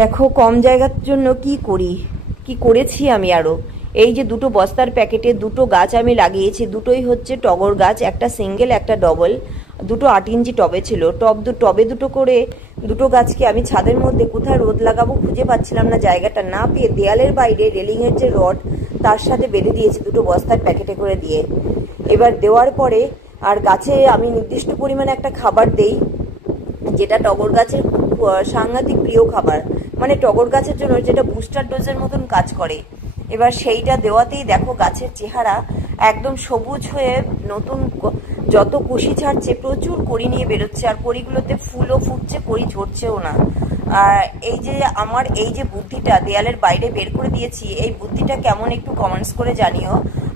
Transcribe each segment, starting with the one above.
দেখো কম জায়গার জন্য কি করি, কি করেছি আমি আরো। এই যে দুটো বস্তার প্যাকেটে দুটো গাছ আমি লাগিয়েছি, দুটোই হচ্ছে টগর গাছ, একটা সিঙ্গেল একটা ডবল। দুটো 8 ইঞ্চি টবে ছিল, টবে দুটো করে দুটো গাছকে আমি ছাদের মধ্যে কোথায় রোদ লাগাবো খুঁজে পাচ্ছিলাম না, জায়গাটা না পেয়ে দেয়ালের বাইরে রেলিংয়ের যে রড তার সাথে বেঁধে দিয়েছি দুটো বস্তার প্যাকেটে করে দিয়ে। এবার দেওয়ার পরে আর গাছে আমি নির্দিষ্ট পরিমাণে একটা খাবার দেই, যেটা টগর গাছের সাংঘাতিক প্রিয় খাবার, মানে টগর গাছের জন্য যেটা বুস্টার ডোজের মতন কাজ করে। এবার সেইটা দেওয়াতেই দেখো গাছের চেহারা একদম সবুজ হয়ে নতুন যত কুশি ছাড়ছে প্রচুর কড়ি নিয়ে বেরোচ্ছে, আর কড়িগুলোতে ফুলও ফুটছে, কড়ি ঝরছেও না। আর এই যে আমার এই যে বুদ্ধিটা দেয়ালের বাইরে বের করে দিয়েছি, এই বুদ্ধিটা কেমন একটু কমেন্টস করে জানিও।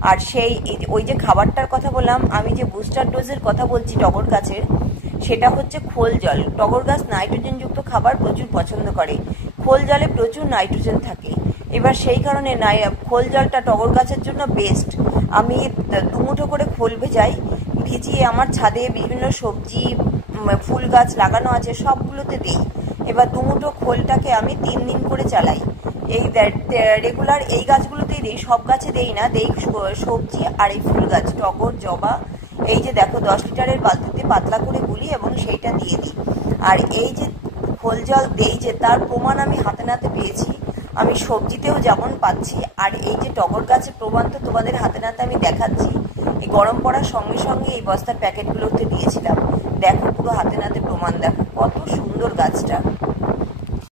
আর সেই ওই যে খাবারটার কথা বললাম, আমি যে বুস্টার ডোজের কথা বলছি টগর গাছের, সেটা হচ্ছে খোল জল। টগর গাছ নাইট্রোজেনযুক্ত খাবার প্রচুর পছন্দ করে, খোল জলে প্রচুর নাইট্রোজেন থাকে। এবার সেই কারণে খোল জলটা টগর গাছের জন্য বেস্ট। আমি দুমুঠো করে খোল ভিজিয়ে আমার ছাদে বিভিন্ন সবজি ফুল গাছ লাগানো আছে সবগুলোতে দিই। এবার দুমুঠো খোলটাকে আমি 3 দিন করে চালাই। এই রেগুলার এই গাছগুলোতেই দিই, সব গাছে দেই না, দেই সবজি আর এই ফুল গাছ টগর জবা। এই যে দেখো 10 লিটারের বালতিতে পাতলা করে গুলি এবং সেইটা দিয়ে দিই। আর এই যে খোল জল দেই যে তার প্রমাণ আমি হাতে নাতে পেয়েছি, আমি সবজিতেও যেমন পাচ্ছি, আর এই যে টগর গাছের প্রমাণ তো তোমাদের হাতে নাতে আমি দেখাচ্ছি। এই গরম পড়ার সঙ্গে সঙ্গে এই বস্তার প্যাকেটগুলোতে দিয়েছিলাম, দেখো পুরো হাতে নাতে প্রমাণ, দেখো কত সুন্দর গাছটা।